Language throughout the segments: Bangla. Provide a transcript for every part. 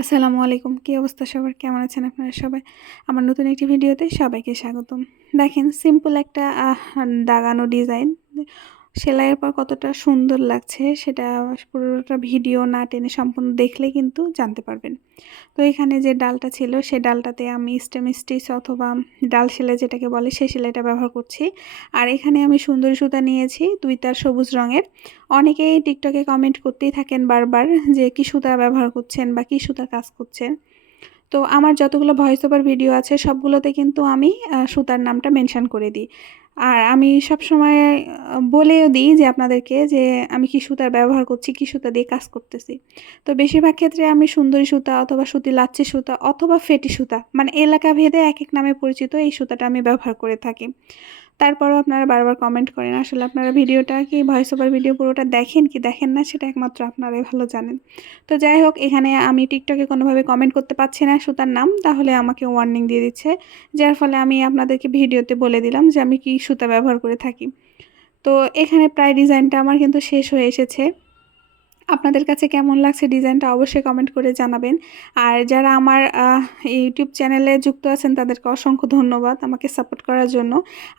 আসসালামু আলাইকুম। কি অবস্থা সবার? কেমন আছেন আপনারা সবাই? আমার নতুন একটি ভিডিওতে সবাইকে স্বাগতম। দেখেন সিম্পল একটা দাগানো ডিজাইন সেলাইয়ের পর কতটা সুন্দর লাগছে সেটা পুরোটা ভিডিও না টেনে সম্পূর্ণ দেখলে কিন্তু জানতে পারবেন। তো এখানে যে ডালটা ছিল সেই ডালটাতে আমি স্টেম স্টিচ অথবা ডাল সেলাই যেটাকে বলে সেই সেলাইটা ব্যবহার করছি। আর এখানে আমি সুন্দরী সুতা নিয়েছি ২ তার সবুজ রঙের। অনেকেই টিকটকে কমেন্ট করতেই থাকেন বারবার যে কী সুতা ব্যবহার করছেন বা কী সুতার কাজ করছেন। তো আমার যতগুলো ভয়েস ওভার ভিডিও আছে সবগুলোতে কিন্তু আমি সুতার নামটা মেনশন করে দিই। আর আমি সবসময় বলেও দিই যে আপনাদেরকে যে আমি কী সুতার ব্যবহার করছি, কী সুতা দিয়ে কাজ করতেছি। তো বেশিরভাগ ক্ষেত্রে আমি সুন্দরী সুতা অথবা সুতি লাচ্ছি সুতা অথবা ফেটি সুতা মানে এলাকা ভেদে একেক নামে পরিচিত এই সুতাটা আমি ব্যবহার করে থাকি। তারপরেও আপনারা বারবার কমেন্ট করেন। আসলে আপনারা ভিডিওটা কি ভয়েস ওভার ভিডিও পুরোটা দেখেন কি দেখেন না সেটা একমাত্র আপনারাই ভালো জানেন। তো যাই হোক এখানে আমি টিকটকে কোনোভাবে কমেন্ট করতে পারছি না সুতার নাম, তাহলে আমাকে ওয়ার্নিং দিয়ে দিচ্ছে। যার ফলে আমি আপনাদেরকে ভিডিওতে বলে দিলাম যে আমি কী সুতা ব্যবহার করে থাকি। তো এখানে প্রায় ডিজাইনটা আমার কিন্তু শেষ হয়ে এসেছে। আপনাদের কাছে কেমন লাগছে ডিজাইনটা অবশ্যই কমেন্ট করে জানাবেন। আর যারা আমার ইউটিউব চ্যানেলে যুক্ত আছেন তাদেরকে অসংখ্য ধন্যবাদ আমাকে সাপোর্ট করার জন্য।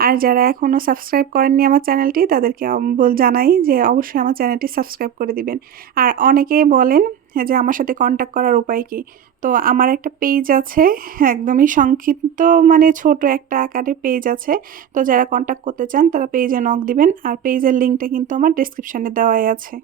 আর যারা এখনও সাবস্ক্রাইব করেননি আমার চ্যানেলটি তাদেরকে জানাই যে অবশ্যই আমার চ্যানেলটি সাবস্ক্রাইব করে দিবেন। আর অনেকেই বলেন যে আমার সাথে কন্ট্যাক্ট করার উপায় কী? তো আমার একটা পেজ আছে, একদমই সংক্ষিপ্ত মানে ছোট একটা আকারের পেজ আছে। তো যারা কন্ট্যাক্ট করতে চান তারা পেজে নক দিবেন। আর পেজের লিঙ্কটা কিন্তু আমার ডেসক্রিপশনে দেওয়াই আছে।